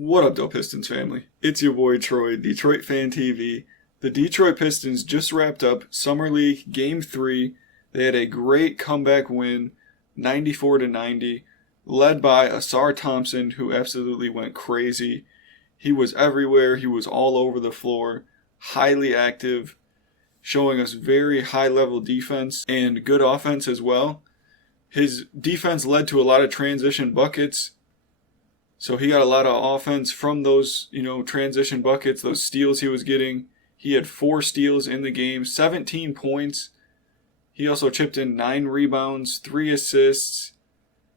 What up, though, Pistons family? It's your boy Troy, Detroit Fan TV. The Detroit Pistons just wrapped up Summer League Game 3. They had a great comeback win, 94-90, led by Ausar Thompson, who absolutely went crazy. He was everywhere. He was all over the floor, highly active, showing us very high-level defense and good offense as well. His defense led to a lot of transition buckets. So he got a lot of offense from those, transition buckets, those steals he was getting. He had 4 steals in the game, 17 points. He also chipped in 9 rebounds, 3 assists.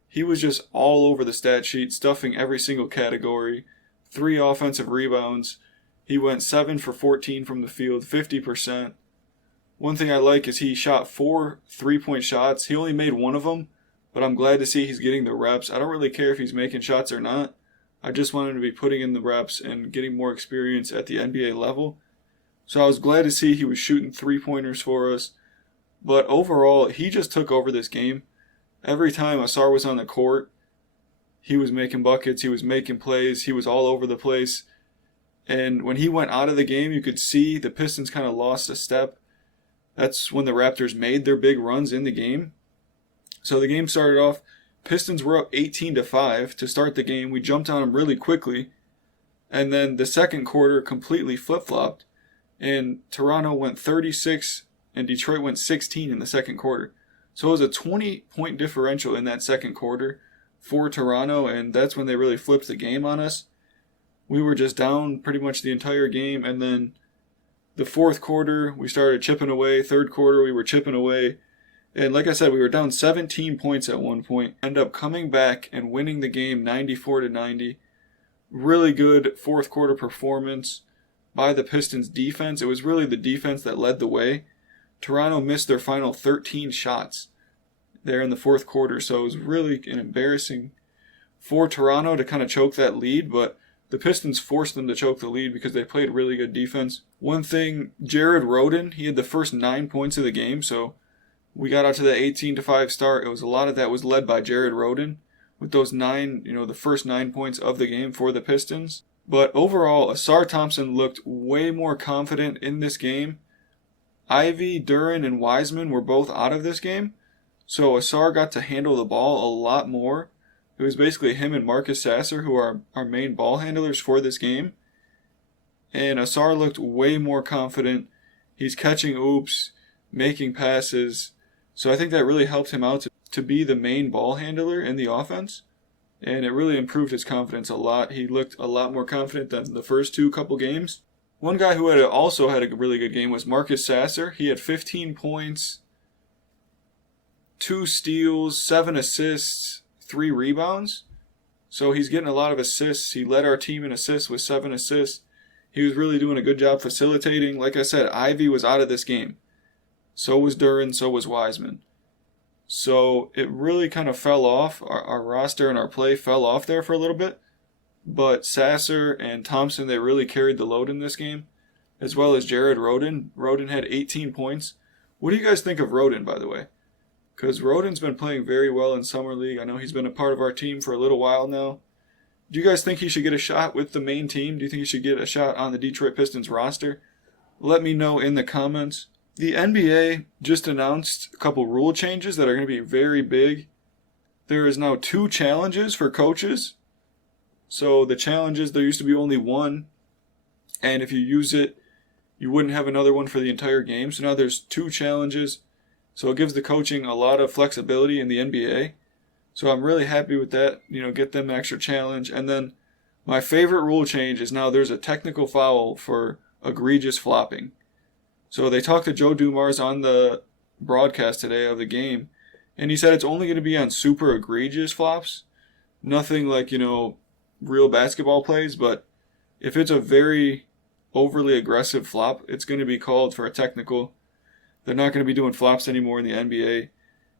He was just all over the stat sheet, stuffing every single category. 3 offensive rebounds. He went 7 for 14 from the field, 50%. One thing I like is he shot 4 3-point shots. He only made 1 of them. But I'm glad to see he's getting the reps. I don't really care if he's making shots or not. I just want him to be putting in the reps and getting more experience at the NBA level. So I was glad to see he was shooting 3-pointers for us. But overall, he just took over this game. Every time Ausar was on the court, he was making buckets, he was making plays, he was all over the place. And when he went out of the game, you could see the Pistons kind of lost a step. That's when the Raptors made their big runs in the game. So the game started off, Pistons were up 18-5 to start the game. We jumped on them really quickly. And then the second quarter completely flip-flopped. And Toronto went 36 and Detroit went 16 in the second quarter. So it was a 20-point differential in that second quarter for Toronto. And that's when they really flipped the game on us. We were just down pretty much the entire game. And then the fourth quarter, we started chipping away. Third quarter, we were chipping away. And like I said, we were down 17 points at one point. End up coming back and winning the game 94-90. Really good fourth quarter performance by the Pistons defense. It was really the defense that led the way. Toronto missed their final 13 shots there in the fourth quarter. So it was really embarrassing for Toronto to kind of choke that lead. But the Pistons forced them to choke the lead because they played really good defense. One thing, Jared Rhoden, he had the first 9 points of the game. So we got out to the 18-5 start. It was a lot of that was led by Jared Rhoden with those 9, the first 9 points of the game for the Pistons. But overall, Ausar Thompson looked way more confident in this game. Ivy, Duren, and Wiseman were both out of this game. So Ausar got to handle the ball a lot more. It was basically him and Marcus Sasser who are our main ball handlers for this game. And Ausar looked way more confident. He's catching oops, making passes. So I think that really helped him out to be the main ball handler in the offense. And it really improved his confidence a lot. He looked a lot more confident than the first couple games. One guy who also had a really good game was Marcus Sasser. He had 15 points, 2 steals, 7 assists, 3 rebounds. So he's getting a lot of assists. He led our team in assists with 7 assists. He was really doing a good job facilitating. Like I said, Ivy was out of this game. So was Duren, so was Wiseman. So it really kind of fell off. Our roster and our play fell off there for a little bit. But Sasser and Thompson, they really carried the load in this game, as well as Jared Rhoden. Rhoden had 18 points. What do you guys think of Rhoden, by the way? Because Rhoden's been playing very well in Summer League. I know he's been a part of our team for a little while now. Do you guys think he should get a shot with the main team? Do you think he should get a shot on the Detroit Pistons roster? Let me know in the comments. The NBA just announced a couple rule changes that are going to be very big. There is now 2 challenges for coaches. So the challenges, there used to be only 1. And if you use it, you wouldn't have another one for the entire game. So now there's 2 challenges. So it gives the coaching a lot of flexibility in the NBA. So I'm really happy with that. Get them an extra challenge. And then my favorite rule change is now there's a technical foul for egregious flopping. So they talked to Joe Dumars on the broadcast today of the game, and he said it's only going to be on super egregious flops. Nothing like, real basketball plays, but if it's a very overly aggressive flop, it's going to be called for a technical. They're not going to be doing flops anymore in the NBA.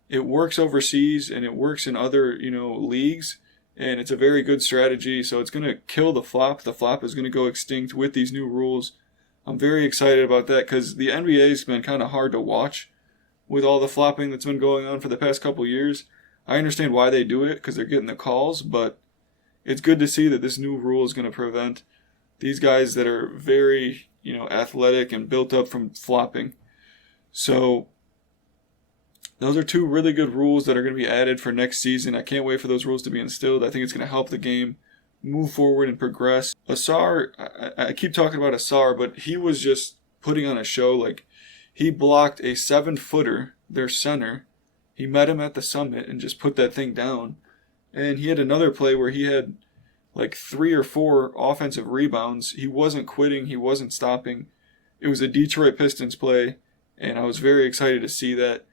It works overseas, and it works in other, leagues, and it's a very good strategy, so it's going to kill the flop. The flop is going to go extinct with these new rules. I'm very excited about that because the NBA's been kind of hard to watch with all the flopping that's been going on for the past couple years. I understand why they do it because they're getting the calls, but it's good to see that this new rule is going to prevent these guys that are very, athletic and built up from flopping. So those are two really good rules that are going to be added for next season. I can't wait for those rules to be instilled. I think it's going to help the game move forward and progress. Ausar, I keep talking about Ausar, but he was just putting on a show. Like, he blocked a 7-footer, their center. He met him at the summit and just put that thing down. And he had another play where he had like 3 or 4 offensive rebounds. He wasn't quitting. He wasn't stopping. It was a Detroit Pistons play, and I was very excited to see that.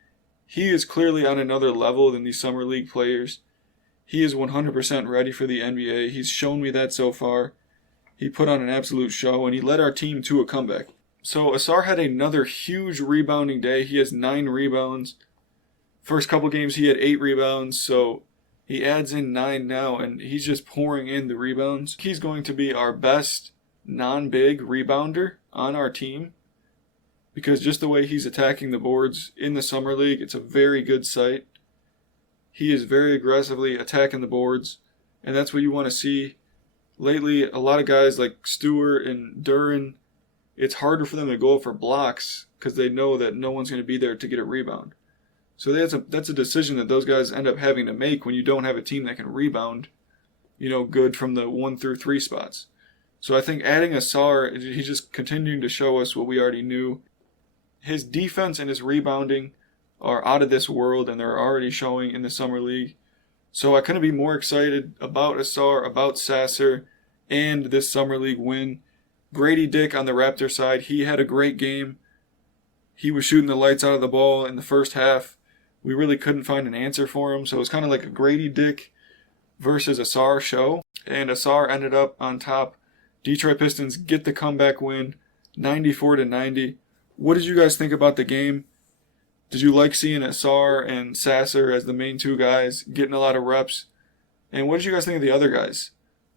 He is clearly on another level than these summer league players. He is 100% ready for the NBA. He's shown me that so far. He put on an absolute show, and he led our team to a comeback. So Ausar had another huge rebounding day. He has 9 rebounds. First couple games he had 8 rebounds, so he adds in 9 now, and he's just pouring in the rebounds. He's going to be our best non-big rebounder on our team, because just the way he's attacking the boards in the summer league, it's a very good sight. He is very aggressively attacking the boards, and that's what you want to see. Lately, a lot of guys like Stewart and Duran, it's harder for them to go for blocks because they know that no one's going to be there to get a rebound. So that's a decision that those guys end up having to make when you don't have a team that can rebound, good from the 1 through 3 spots. So I think adding Ausar, he's just continuing to show us what we already knew. His defense and his rebounding are out of this world, and they're already showing in the summer league. So I couldn't be more excited about Ausar, about Sasser, and this summer league win. Grady Dick on the Raptor side, he had a great game. He was shooting the lights out of the ball in the first half. We really couldn't find an answer for him, so it was kind of like a Grady Dick versus Ausar show. And Ausar ended up on top. Detroit Pistons get the comeback win, 94-90. What did you guys think about the game? Did you like seeing Ausar and Sasser as the main 2 guys getting a lot of reps? And what did you guys think of the other guys?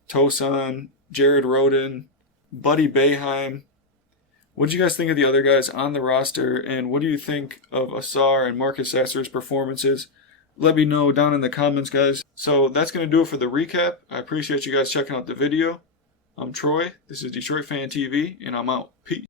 Tosan, Jared Rhoden, Buddy Boeheim. What did you guys think of the other guys on the roster? And what do you think of Ausar and Marcus Sasser's performances? Let me know down in the comments, guys. So that's going to do it for the recap. I appreciate you guys checking out the video. I'm Troy. This is Detroit Fan TV, and I'm out. Peace.